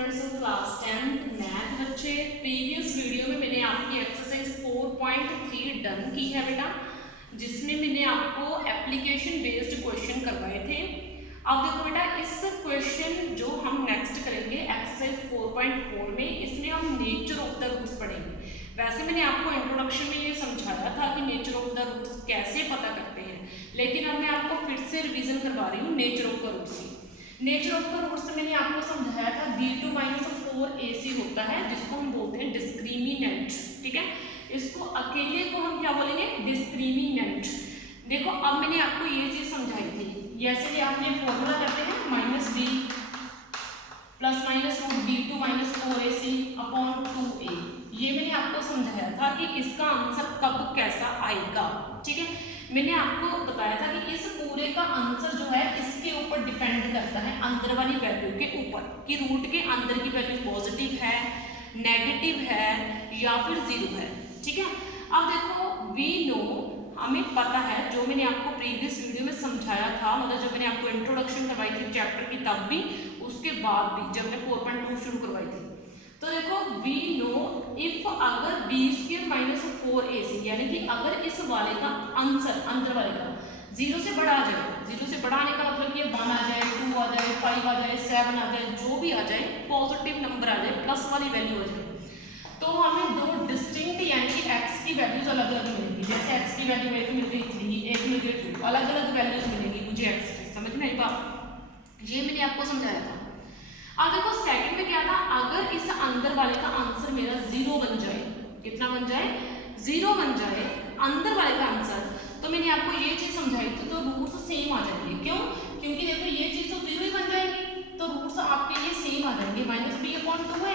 Students of class 10th math बच्चे। Previous video में मैंने आपकी एक्सरसाइज 4.3 डन की है बेटा, जिसमें मैंने आपको एप्लीकेशन बेस्ड क्वेश्चन करवाए थे। अब देखो बेटा, इस क्वेश्चन जो हम नेक्स्ट करेंगे एक्सरसाइज 4.4 में, इसमें हम नेचर ऑफ द रूट्स पढ़ेंगे। वैसे मैंने आपको इंट्रोडक्शन में ये समझाया था कि नेचर ऑफ द रूट्स कैसे पता करते हैं, लेकिन अब मैं आपको फिर से रिवीजन करवा रही हूँ नेचर ऑफ द रूट्स की। नेचर ऑफ द रूट्स मैंने आपको समझाया था b2 - 4ac होता है, जिसको हम बोलते हैं डिस्क्रिमिनेंट। ठीक है, इसको अकेले को हम क्या बोलेंगे, डिस्क्रिमिनेंट। देखो अब मैंने आपको ये चीज समझाई थी, जैसे कि आप ये फॉर्मूला करते हैं -b ± √b2 - 4ac upon 2a। ये मैंने आपको समझाया था कि इसका आंसर कब कैसा आएगा। ठीक है, मैंने आपको बताया था कि इस पूरे का आंसर जो है इसके ऊपर डिपेंड करता है, अंदर वाली वैल्यू के ऊपर, कि रूट के अंदर की वैल्यू पॉजिटिव है, नेगेटिव है या फिर 0 है। ठीक है, अब देखो वी नो, हमें पता है, जो मैंने आपको प्रीवियस वीडियो में समझाया था, मतलब जब मैंने आपको इंट्रोडक्शन करवाई थी चैप्टर की तब भी, उसके बाद भी जब मैं 4.2 शुरू करवाई थी, तो देखो वी नो इफ अगर b² - 4ac, यानी कि अगर इस वाले का आंसर अंदर वाले का 0 से बड़ा आ जाए, 0 से बड़ा आने का मतलब कि 1 आ जाए, 2 आ जाए, 5 आ जाए, 7 आ जाए, जो भी आ जाए, पॉजिटिव नंबर आ जाए, प्लस वाली वैल्यू आ जाए, तो हमें दो डिस्टिंक्ट यानी कि x की वैल्यूज अलग अलग मिलेंगी। जैसे x की वैल्यू मेरे को मिल गई 3, एक मिल गई 2, अलग अलग वैल्यूज मिलेंगी मुझे x की। समझ में आई बात? ये मैंने आपको समझाया था। अब देखो सेकंड में क्या था, अगर इस अंदर वाले का आंसर मेरा 0 बन जाए, कितना बन जाए, 0 बन जाए अंदर वाले का आंसर, तो मैंने आपको ये चीज समझाई थी, तो रूट्स सेम आ जाएंगे। क्यों? क्योंकि देखो ये चीज तो 0 ही बन जाएगी, तो रूट्स आपके लिए सेम आ जाएंगे, -b/2 है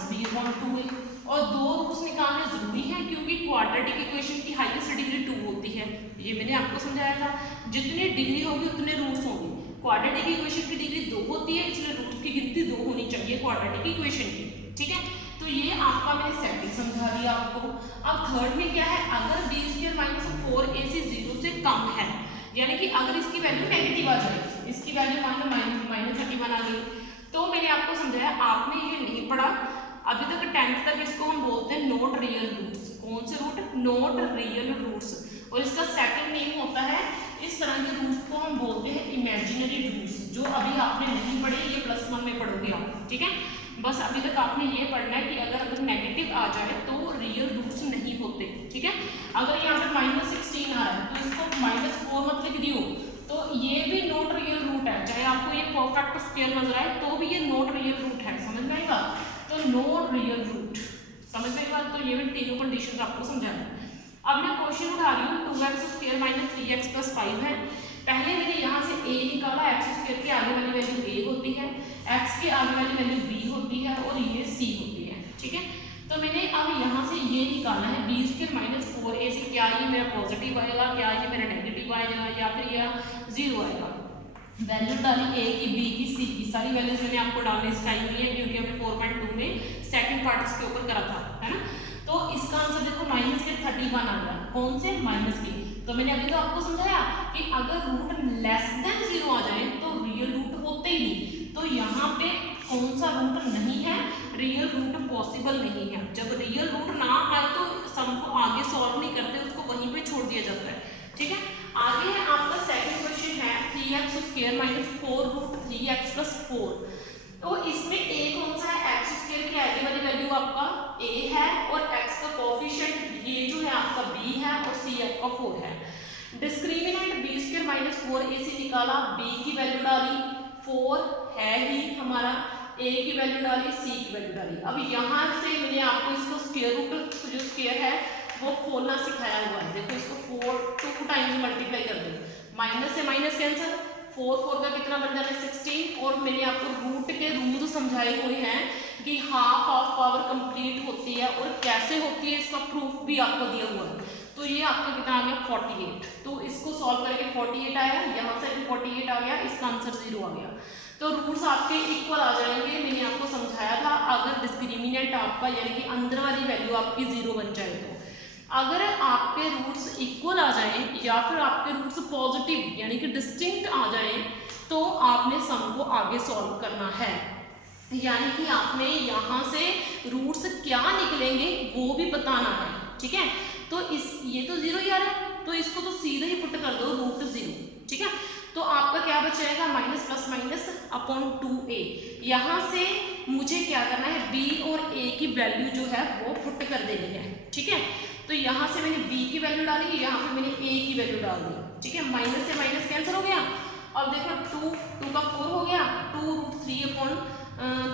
-b/2 है। और दो रूट्स निकालने जरूरी है, क्योंकि क्वाड्रेटिक इक्वेशन की हाईएस्ट डिग्री 2 होती है। ये मैंने आपको समझाया था, जितनी डिग्री होगी उतने रूट्स होंगे। क्वाड्रेटिक इक्वेशन की डिग्री 2 होती है, इसलिए रूट्स की गिनती 2 होनी चाहिए क्वाड्रेटिक इक्वेशन की। ठीक है, तो ये आपका मैंने सेकंड समझा दिया आपको। अब थर्ड में क्या है, अगर b² - 4ac 0 से कम है, यानी कि अगर इसकी वैल्यू नेगेटिव आ जाए, इसकी वैल्यू मान लो -31 आ गई, तो मैंने आपको समझाया, आपने ये नहीं पढ़ा अभी तक 10th तक, इसको हम बोलते हैं नॉट रियल रूट्स। कौन से रूट? Not real roots. और इसका सेकंड नेम होता है, इस तरह के रूट्स को हम बोलते हैं इमेजिनरी रूट्स, जो अभी आपने नहीं पढ़े, ये +1 में पढ़ोगे आप। ठीक है, बस अभी तक आपने ये पढ़ना है कि अगर नेगेटिव आ जाए तो रियल रूट्स नहीं होते। ठीक है, अगर यहाँ पे -16 आ रहा है, तो इसको -4 मत लिख दियो, तो ये भी नॉट रियल रूट है। चाहे आपको ये परफेक्ट स्क्वायर नजर आए, तो भी ये नॉट रियल रूट है। समझ में आएगा? तो नॉट रियल रूट, समझ में आएगा? तो ये भी तीनों कंडीशन आपको समझाना है। अब मैं क्वेश्चन उठा रही हूँ, 2x² - 3x + 5 है। पहले मैंने यहाँ से a निकाला, x² के आगे वाली वैल्यू a होती है, x के आगे वाली वैल्यू b होती है, और ये c होती है। ठीक है, तो मैंने अब यहाँ से ये निकालना है, b² - 4ac, क्या ये मेरा पॉजिटिव आएगा, क्या ये मेरा नेगेटिव आएगा, या फिर यह 0 आएगा। वैल्यू डाली a की, b की, c की, सारी वैल्यूज मैंने आपको डालने सिखाई हुई है, क्योंकि हमने 4.2 में सेकंड पार्ट इसके ऊपर करा था, है ना। तो इसका आंसर देखो -31 आ गया। कौन से? माइनस के। तो मैंने अभी तो आपको समझाया कि अगर रूट <0 आ जाए तो रियल रूट होते ही नहीं। तो यहाँ पे कौन सा रूट नहीं है, रियल रूट पॉसिबल नहीं है। जब रियल रूट ना आए तो सम को आगे सॉल्व नहीं करते, उसको वहीं पे छोड़ दिया जाता है। ठीक है, आगे है आपका सेकंड क्वेश्चन है 3x² - 4√3x + 4। तो इसमें a कौन सा है, x² की आगे वाली वैल्यू आपका a है, और x का कोफिशिएंट ये जो है आपका b है, और c आपका 4 है। डिस्क्रिमिनेंट b² - 4ac निकाला, b की वैल्यू डाली, 4 है ही हमारा, a की वैल्यू डाली, c की वैल्यू डाली। अब यहाँ से मैंने आपको इसको स्क्वायर रूट, जो स्क्वायर है वो खोलना सिखाया हुआ है। देखो इसको 2 टाइम्स मल्टीप्लाई कर दो, माइनस से माइनस कैंसिल, 4 का कितना बन जाता है, 16। और मैंने आपको रूट के रूल समझाए हुए हैं कि हाफ ऑफ पावर कंप्लीट होती है, और कैसे होती है इसका प्रूफ भी आपको दिया हुआ है। तो ये आपका कितना आ गया, 48। तो इसको सॉल्व करके 48 आया, यहाँ से भी 48 आ गया, इसका आंसर 0 आ गया। तो रूट्स आपके इक्वल आ जाएंगे। मैंने आपको समझाया था, अगर डिस्क्रिमिनेंट आपका यानी कि अंदर वाली वैल्यू आपकी 0 बन जाए, तो अगर आपके रूट्स इक्वल आ जाए या फिर आपके रूट्स पॉजिटिव यानी कि डिस्टिंक्ट आ जाए, तो आपने सम को आगे सॉल्व करना है। यानी कि आपने यहाँ से रूट्स क्या निकलेंगे वो भी बताना है, ठीक है। तो इस ये तो 0 ही आ रहा है, तो इसको तो सीधे ही पुट कर दो √0, ठीक है। तो आपका क्या बचेगा, minus plus minus upon 2a। यहाँ से मुझे क्या करना है, b और a की वैल्यू जो है वो पुट कर देनी है, ठीक है। तो यहाँ से मैंने b की वैल्यू डाली, यहाँ पे मैंने a की वैल्यू डाल दी, ठीक है। माइनस से माइनस कैंसिल हो गया। अब देखो 2 का 4 हो गया, 2√3 अपॉन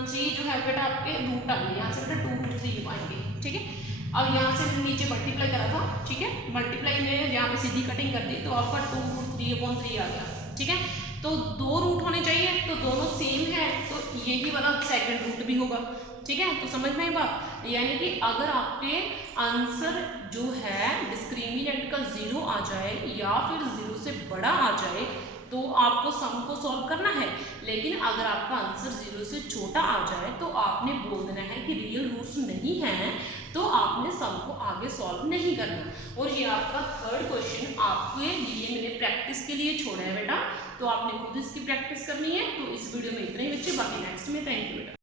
3 जो है बेटा आपके रूट आ गए, यहाँ से बेटा 2√3 पाएंगे, ठीक है। अब यहाँ से नीचे मल्टीप्लाई करा था, ठीक है, मल्टीप्लाई में यहाँ पे सीधी कटिंग कर दी तो आपका 2√3/3 आ गया, ठीक है। तो 2 रूट होने चाहिए, तो दोनों सेम है, तो यही वाला सेकंड रूट भी होगा, ठीक है। तो समझ में आई बात, यानी कि अगर आपके आंसर जो है डिस्क्रिमिनेंट का 0 आ जाए या फिर 0 से बड़ा आ जाए तो आपको सम को सॉल्व करना है, लेकिन अगर आपका आंसर 0 से छोटा आ जाए तो आपने बोल देना है कि रियल रूट्स नहीं हैं, तो आपने सम को आगे सॉल्व नहीं करना। और ये आपका थर्ड क्वेश्चन आपके लिए मैंने प्रैक्टिस के लिए छोड़ा है बेटा, तो आपने खुद इसकी प्रैक्टिस करनी है। तो इस वीडियो में इतना ही बच्चे, बाकी नेक्स्ट में। थैंक यू बेटा।